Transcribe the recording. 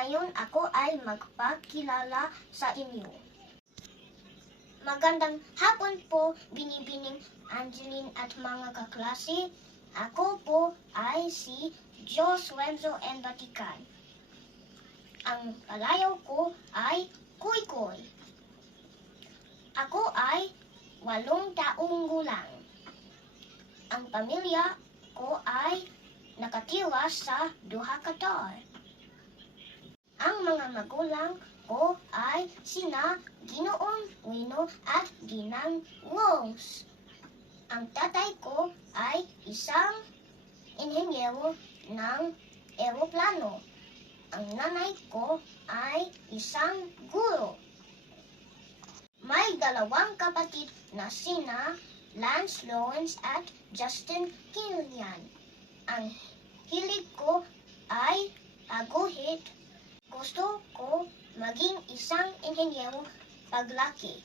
Ngayon ako ay magpakilala sa inyo. Magandang hapon po, Binibining Angeline at mga kaklase. Ako po ay si Jos Wenzo N. Batikan. Ang palayaw ko ay Kuy Kuy. Ako ay 8 taong gulang. Ang pamilya ko ay nakatira sa Duha Qatar. Ang mga magulang ko ay sina Ginoong Wino at Ginang Rose. Ang tatay ko ay isang inhenyero ng eroplano. Ang nanay ko ay isang guro. May 2 kapatid na sina Lance Lawrence at Justin Kilian. Ang hilig ko ay pagguhit. Gusto ko maging isang inhenyero paglaki.